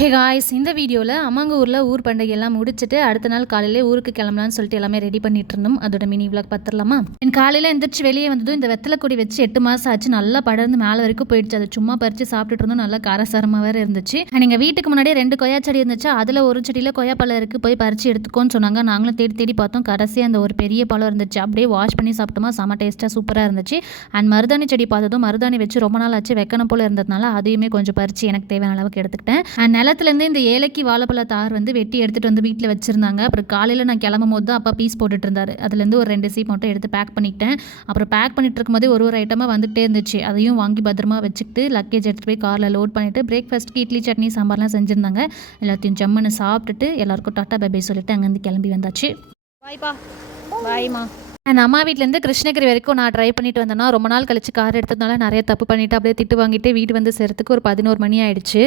Hey guys, இந்த வீடியோவில் அம்மாங்க ஊரில் ஊர் பண்டிகை எல்லாம் முடிச்சுட்டு அடுத்த நாள் காலையிலே ஊருக்கு கிளம்பலான்னு சொல்லிட்டு எல்லாமே ரெடி பண்ணிட்டு இருந்தோம். அதோட மினி விளாக் பார்த்துடலாமா? என் காலையில் எந்திரிச்சு வெளியே வந்ததும் இந்த வெத்தலை கொடி வச்சு 8 மாதம் ஆச்சு, நல்லா படர்ந்து மேலே வரைக்கும் போயிடுச்சு. அதை சும்மா பறித்து சாப்பிட்டுட்டு இருந்தோம். நல்லா காரசாரமாக வேறு இருந்துச்சு. எங்கள் வீட்டுக்கு முன்னாடியே 2 கொய்யா செடி இருந்துச்சு. அதில் ஒரு செடியில் கொய்யா பழம் இருக்குது, போய் பறித்து எடுத்துக்கோன்னு சொன்னாங்க. நாங்களும் தேடி தேடி பார்த்தோம். கடைசியாக அந்த ஒரு பெரிய பழம் இருந்துச்சு. அப்படியே வாஷ் பண்ணி சாப்பிட்டோமா, செம டேஸ்ட்டாக சூப்பராக இருந்துச்சு. அண்ட் மருதாணி செடி பார்த்ததும் மருதாணி வச்சு ரொம்ப நாள் ஆச்சு, வைக்கணும் போல் இருந்ததுனால அதையுமே கொஞ்சம் பறித்து எனக்கு தேவையான அளவுக்கு எடுத்துக்கிட்டேன். அண்ட் நிலத்துலேருந்து இந்த ஏலக்கி வாழைப்பழ தார் வெட்டி எடுத்துகிட்டு வந்து வீட்டில் வச்சுருந்தாங்க. அப்புறம் காலையில் நான் கிளம்பும் போது தான் அப்பா பீஸ் போட்டுட்டு இருந்தார். அதுலேருந்து ஒரு 2 சீப் மட்டும் எடுத்து பேக் பண்ணிக்கிட்டேன். அப்புறம் பேக் பண்ணிட்டு இருக்கும்போதே ஒரு ஐட்டமாக வந்துகிட்டே இருந்துச்சு. அதையும் வாங்கி பத்திரமா வச்சுக்கிட்டு லக்கேஜ் எடுத்துகிட்டு போய் காரில் லோட் பண்ணிவிட்டு பிரேக்ஃபாஸ்ட்டுக்கு இட்லி சட்னி சாம்பார்லாம் செஞ்சுருந்தாங்க. எல்லாத்தையும் ஜம்முன்னு சாப்பிட்டுட்டு எல்லாருக்கும் டாட்டா பை சொல்லிட்டு அங்கேருந்து கிளம்பி வந்தாச்சு. பாய்ப்பா, பாய்மா. அண்ட் அம்மா வீட்டிலேருந்து கிருஷ்ணகிரி வரைக்கும் நான் ட்ரை பண்ணிட்டு வந்தேன்னா ரொம்ப நாள் கழிச்சு கார் எடுத்ததுனால நிறைய தப்பு பண்ணிவிட்டு அப்படியே திட்டு வாங்கிட்டு வீடு வந்து சேர்த்துக்கு ஒரு 11 மணி ஆயிடுச்சு.